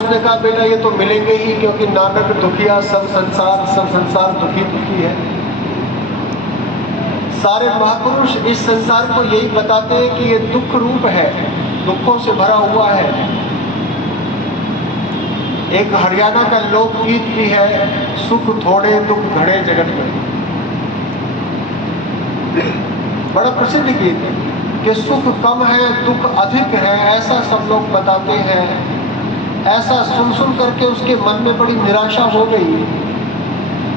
उसने कहा बेटा ये तो मिलेंगे ही, क्योंकि नानक दुखिया सब संसार दुखी दुखी है। सारे महापुरुष इस संसार को यही बताते हैं कि ये दुख रूप है, दुखों से भरा हुआ है। एक हरियाणा का लोकगीत भी है, सुख थोड़े दुख घड़े जगत में। बड़ा प्रसिद्ध गीत है कि सुख कम है दुख अधिक है, ऐसा सब लोग बताते हैं। ऐसा सुन सुन करके उसके मन में बड़ी निराशा हो गई।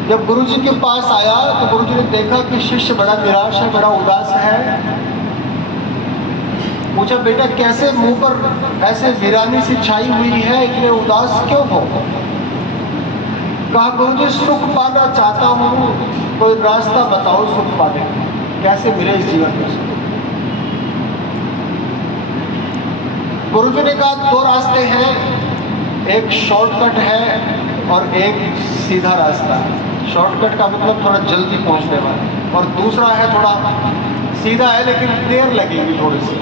जब गुरुजी के पास आया तो गुरुजी ने देखा कि शिष्य बड़ा निराश है, बड़ा उदास है। पूछा बेटा कैसे मुंह पर ऐसे वीरानी सी छाई हुई है, इतने उदास क्यों हो? कहा गुरुजी सुख पाना चाहता हूँ, कोई रास्ता बताओ सुख पाने का, कैसे मिले इस जीवन में सुख। गुरुजी ने कहा दो रास्ते हैं, एक शॉर्टकट है और एक सीधा रास्ता है। शॉर्टकट का मतलब थोड़ा जल्दी पहुंचने वाला, और दूसरा है थोड़ा सीधा है लेकिन देर लगेगी थोड़ी सी।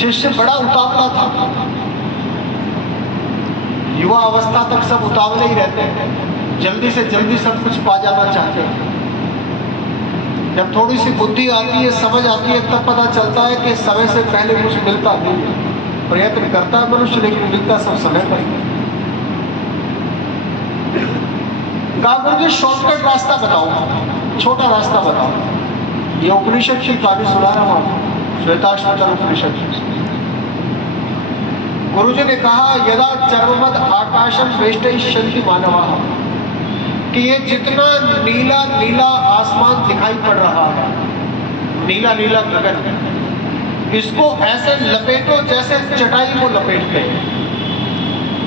शिष्य बड़ा उतावला था। युवा अवस्था तक सब उतावले ही रहते हैं, जल्दी से जल्दी सब कुछ पा जाना चाहते हैं। जब थोड़ी सी बुद्धि आती है, समझ आती है, तब पता चलता है कि समय से पहले कुछ मिलता नहीं है। प्रयत्न करता है मनुष्य लेकिन मिलता सब समय पर ही। कहा गुरुजी शॉर्टकट रास्ता बताओ, छोटा रास्ता बताओ। ये उपनिषद की कहानी सुना रहा हूं, श्वेताश्वतर उपनिषद। गुरुजी ने कहा यदा चर्मवद आकाशम वेष्टयिष्यन्ति मानवाः, कि ये जितना नीला नीला आसमान दिखाई पड़ रहा है, नीला नीला गगन, इसको ऐसे लपेटो जैसे चटाई को लपेटते हैं,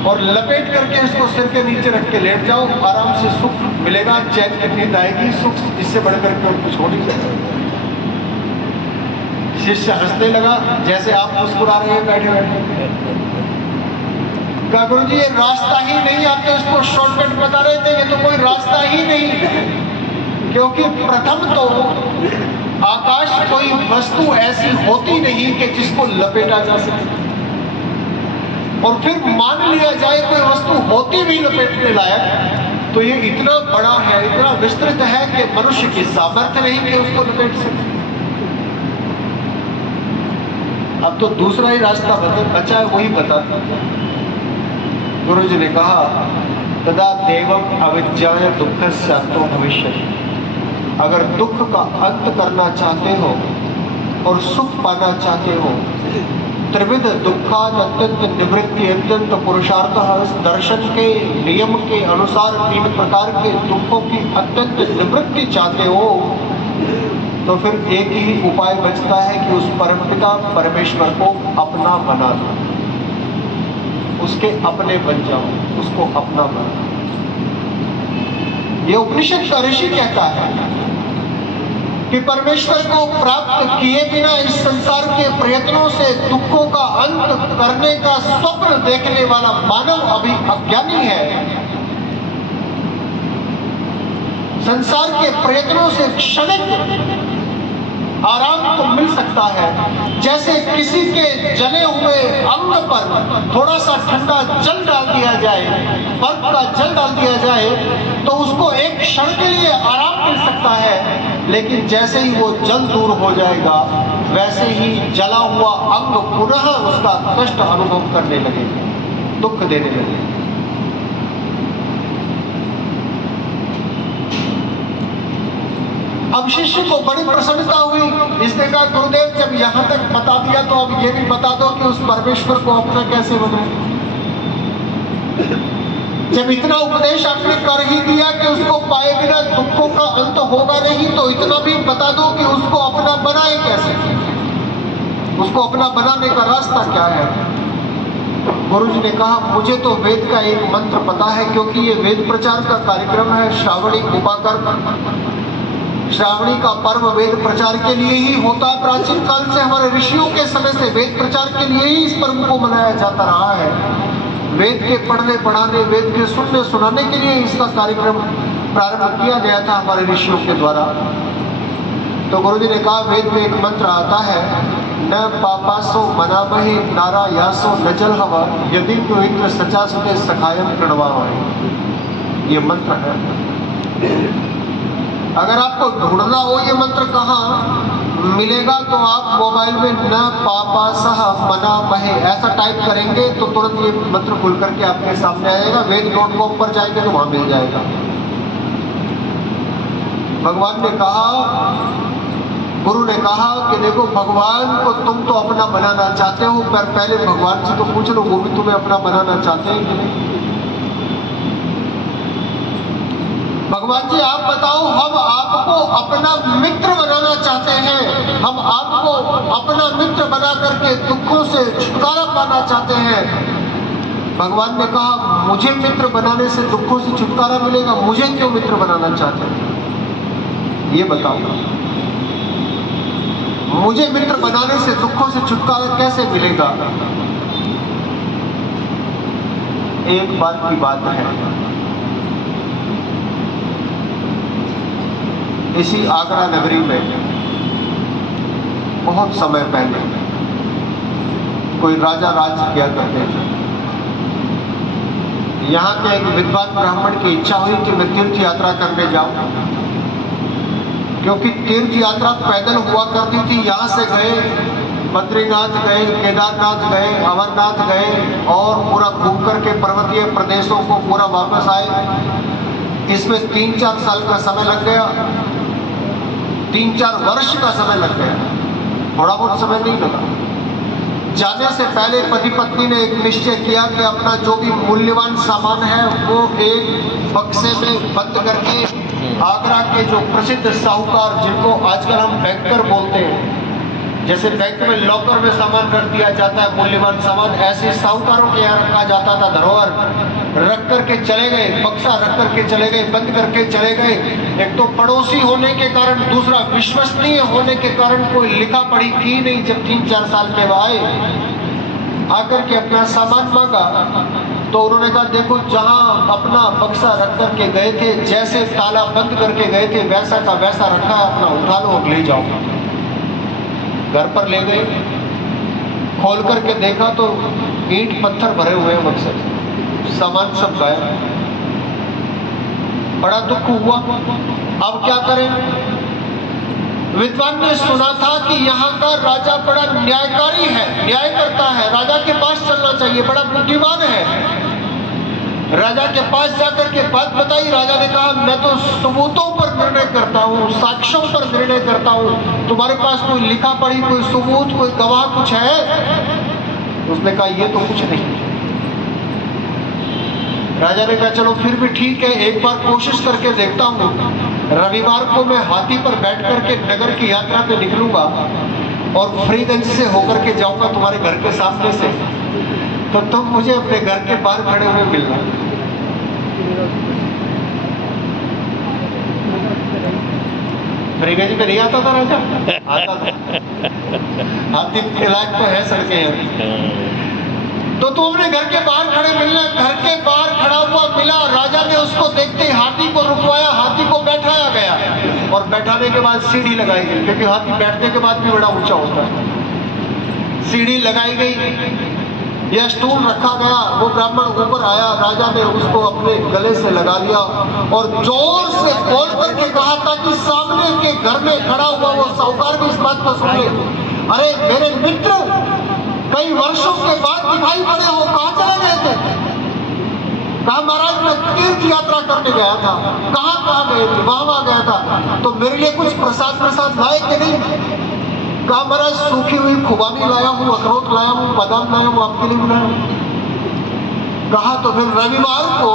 और लपेट करके इसको सिर के नीचे रख के लेट जाओ, आराम से सुख मिलेगा, चैन की नींद आएगी। सुख इससे बढ़कर के और कुछ हो नहीं सकता। शिष्य हंसने लगा जैसे आप मुस्कुरा रहे हैं बैठे बैठे। कहा गुरुजी ये रास्ता ही नहीं, आप तो इसको शॉर्टकट बता रहे थे, ये तो कोई रास्ता ही नहीं है। क्योंकि प्रथम तो आकाश कोई वस्तु ऐसी होती नहीं कि जिसको लपेटा जा सके, और फिर मान लिया जाए कोई वस्तु होती भी लपेटने लायक, तो ये इतना बड़ा है, इतना विस्तृत है कि मनुष्य की सामर्थ्य नहीं कि उसको लपेट सके। अब तो दूसरा ही रास्ता बचा है, वही बताता। गुरुजी ने कहा तदा देवम अविद्याय दुःखस्य अंतो भविष्यति। अगर दुख का अंत करना चाहते हो और सुख पाना चाहते हो, त्रिविध दुखान अत्यंत निवृत्ति अत्यंत पुरुषार्थ, दर्शन के नियम के अनुसार 3 प्रकार के दुखों की अत्यंत निवृत्ति चाहते हो, तो फिर एक ही उपाय बचता है कि उस परमपिता परमेश्वर को अपना बना दो, उसके अपने बन जाओ, उसको अपना बना। ये उपनिषद का ऋषि कहता है कि परमेश्वर को प्राप्त किए बिना इस संसार के प्रयत्नों से दुखों का अंत करने का स्वप्न देखने वाला मानव अभी अज्ञानी है। संसार के प्रयत्नों से क्षणिक आराम तो मिल सकता है, जैसे किसी के जले हुए अंग पर थोड़ा सा ठंडा जल डाल दिया जाए, बर्फ का जल डाल दिया जाए, तो उसको एक क्षण के लिए आराम मिल सकता है। लेकिन जैसे ही वो जल दूर हो जाएगा, वैसे ही जला हुआ अंग पुनः उसका कष्ट अनुभव करने लगेगा, दुख देने लगेगा। अब शिष्य को बड़ी प्रसन्नता हुई। इसने कहा गुरुदेव जब यहाँ तक बता दिया तो अब ये भी बता दो कि उस परमेश्वर को अपना कैसे बनाए। जब इतना उपदेश आपने कर ही दिया कि उसको पाए बिना दुखों का अंत होगा नहीं, तो इतना भी बता दो कि उसको अपना बनाए कैसे, उसको अपना बनाने का रास्ता क्या है। गुरुजी ने कहा मुझे तो वेद का एक मंत्र पता है, क्योंकि ये वेद प्रचार का कार्यक्रम है। श्रावणी उपाकर्म, श्रावणी का पर्व वेद प्रचार के लिए ही होता है। प्राचीन काल से हमारे ऋषियों के समय से वेद प्रचार के लिए ही इस पर्व को मनाया जाता रहा है। वेद के पढ़ने पढ़ाने, वेद के सुनने सुनाने के लिए इसका कार्यक्रम प्रारंभ किया गया था हमारे ऋषियों के द्वारा। तो गुरुजी ने कहा वेद में एक मंत्र आता है, न पापासो मनामहे नारायासो न जल हवा यदि तो इंद्र सचा सुते सखायम प्रणवामहे। ये मंत्र है। अगर आपको ढूंढना हो ये मंत्र कहाँ मिलेगा तो आप मोबाइल में न पापासह मनामहे ऐसा टाइप करेंगे तो तुरंत ये मंत्र खुल करके आपके सामने आएगा। वेद.com पर जाएंगे तो वहां मिल जाएगा। भगवान ने कहा, गुरु ने कहा कि देखो भगवान को तुम तो अपना बनाना चाहते हो, पर पहले भगवान से तो पूछ लो वो भी तुम्हें अपना बनाना चाहते हैं कि नहीं। भगवान जी आप बताओ, हम आपको अपना मित्र बनाना चाहते हैं, हम आपको अपना मित्र बना करके दुखों से छुटकारा पाना चाहते हैं। भगवान ने कहा मुझे मित्र बनाने से दुखों से छुटकारा मिलेगा, मुझे क्यों मित्र बनाना चाहते हैं ये बताओ। मुझे मित्र बनाने से दुखों से छुटकारा कैसे मिलेगा। एक बार की बात है, इसी आगरा नगरी में बहुत समय पहले कोई राजा राज किया करते थे। यहाँ के एक विद्वान ब्राह्मण की इच्छा हुई कि मैं तीर्थ यात्रा करने जाऊं, क्योंकि तीर्थ यात्रा पैदल हुआ करती थी। यहाँ से गए, बद्रीनाथ गए, केदारनाथ गए, अमरनाथ गए और पूरा घूम करके पर्वतीय प्रदेशों को पूरा वापस आए। इसमें 3-4 साल का समय लग गया, 3-4 वर्ष का समय लग गया, थोड़ा बहुत समय नहीं लगा। जाने से पहले पति पत्नी ने एक निश्चय किया कि अपना जो भी मूल्यवान सामान है वो एक बक्से में बंद करके आगरा के जो प्रसिद्ध साहूकार, जिनको आजकल हम बैंकर बोलते हैं, जैसे बैंक में लॉकर में सामान रख दिया जाता है मूल्यवान सामान, ऐसे साहूकारों के यहाँ रखा जाता था। धरोहर रख करके चले गए, बक्सा रख करके चले गए, बंद करके चले गए। एक तो पड़ोसी होने के कारण, दूसरा विश्वसनीय होने के कारण कोई लिखा पढ़ी की नहीं। जब 3-4 साल में आए, आकर के अपना सामान मांगा तो उन्होंने कहा देखो जहां अपना बक्सा रख करके गए थे, जैसे ताला बंद करके गए थे वैसा का वैसा रखा है, अपना उठा लो और ले जाओ। घर पर ले गए, खोल करके देखा तो ईंट पत्थर भरे हुए हैं बक्से, सामान सब गायब। बड़ा दुख हुआ, अब क्या करें। विद्वान ने सुना था कि यहाँ का राजा बड़ा न्यायकारी है, न्याय करता है, राजा के पास चलना चाहिए, बड़ा बुद्धिमान है। राजा के पास जाकर के बात बताई। राजा ने कहा मैं तो सबूतों पर निर्णय करता हूँ, साक्ष्यों पर निर्णय करता हूँ, तुम्हारे पास कोई लिखा पढ़ी, कोई सबूत, कोई गवाह कुछ है। उसने कहा ये तो कुछ नहीं। राजा ने कहा चलो फिर भी ठीक है, एक बार कोशिश करके देखता हूँ। रविवार को मैं हाथी पर बैठ करके नगर की यात्रा पे निकलूंगा और फ्रीगंज से होकर के जाऊंगा तुम्हारे घर के सामने से, तो तुम मुझे अपने घर के बाहर खड़े हुए मिलना। फ्रीगंज में नहीं आता था राजा? आता था। हाथी के लायक तो है सड़कें। तो तुम अपने घर के बाहर खड़े मिलना। घर के बाहर खड़ा हुआ मिला, राजा ने उसको देखते ही हाथी को रुकवाया, हाथी को बैठाया गया और बैठाने के बाद सीढ़ी लगाई गई, क्योंकि हाथी बैठने के बाद भी बड़ा ऊंचा होता है। सीढ़ी लगाई गई, यह स्टूल रखा गया, वो ब्राह्मण ऊपर आया, राजा ने उसको अपने गले से लगा लिया और जोर से बोल करके कहा था कि सामने के घर में खड़ा हुआ वो साहूकार भी इस बात को सुन ले। अरे मेरे मित्र, कई वर्षों के बाद दिखाई पड़े हो, कहाँ चले गए थे? कहा महाराज मैं तीर्थ यात्रा करने गया था। कहाँ गए थे? वहां गया था। तो मेरे लिए कुछ प्रसाद लाए कि नहीं? कहा महाराज सूखी हुई खुबानी लाया हूँ, अखरोट लाया हूँ, बादाम लाया हूँ, आपके लिए बनाया हूँ। कहा तो फिर रविवार को,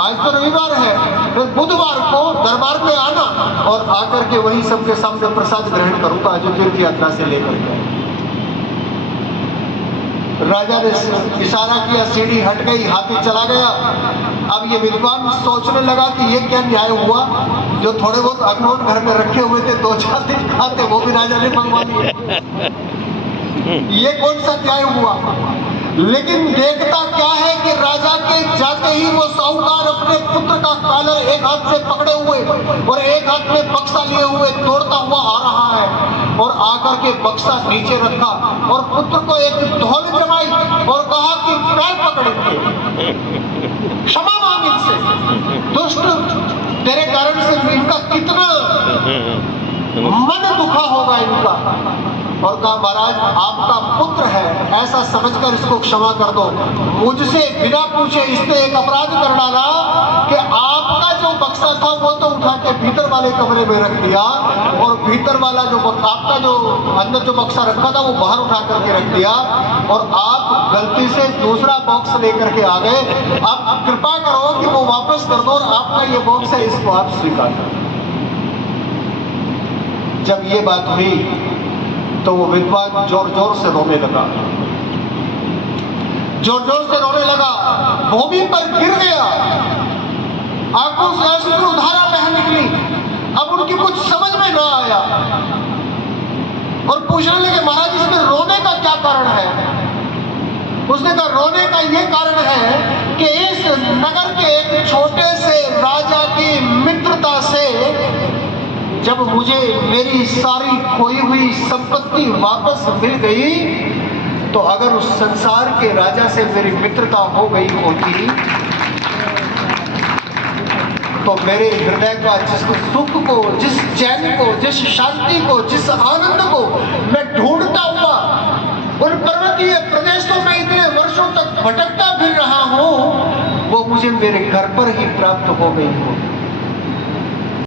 आज तो रविवार है, फिर बुधवार को दरबार में आना और आकर के वही सबके सामने प्रसाद ग्रहण करूंगा जो तीर्थ यात्रा से लेकर गया। राजा ने इशारा किया, सीढ़ी हट गई, हाथी चला गया। अब ये विद्वान सोचने लगा कि ये क्या न्याय हुआ, जो थोड़े बहुत अखरोट घर में रखे हुए थे 2-4 दिन खाते, वो भी राजा ने मंगवा दिए। ये कौन सा न्याय हुआ? लेकिन देखता क्या है कि राजा के जाते ही वो साहूकार अपने पुत्र का कॉलर एक हाथ से पकड़े हुए और एक हाथ में बक्सा लिए हुए दौड़ता हुआ आ रहा है और आकर के बक्सा नीचे रखा और पुत्र को एक धौल जमाई और कहा कि पैर पकड़ के क्षमा मांग इनसे, दुष्ट तेरे कारण से इनका कितना मन दुखा होगा इनका। और कहा महाराज आपका पुत्र है, ऐसा समझकर इसको क्षमा कर दो। मुझसे बिना पूछे इसने एक अपराध कर डाला कि आपका जो बक्सा था वो तो उठा के भीतर वाले कमरे में रख दिया और भीतर वाला जो आपका जो अंदर जो बक्सा रखा था वो बाहर उठा करके रख दिया और आप गलती से दूसरा बॉक्स लेकर के आ गए। अब कृपा करो कि वो वापस कर दो और आपका ये बॉक्स है इसको आप स्वीकार करो। जब ये बात हुई तो वो विद्वान जोर जोर से रोने लगा, जोर जोर से रोने लगा, भूमि पर गिर गया, आंखों से अश्रुधारा बह निकली। अब उनकी कुछ समझ में ना आया और पूछने लगे महाराज इसमें रोने का क्या कारण है। उसने कहा रोने का ये कारण है कि इस नगर के एक छोटे से राजा की मित्रता से जब मुझे मेरी सारी खोई हुई संपत्ति वापस मिल गई तो अगर उस संसार के राजा से मेरी मित्रता हो गई होती तो मेरे हृदय का जिस सुख को, जिस चैन को, जिस शांति को, जिस आनंद को मैं ढूंढता हुआ उन पर्वतीय प्रदेशों में इतने वर्षों तक भटकता फिर रहा हूं वो मुझे मेरे घर पर ही प्राप्त हो गई हो।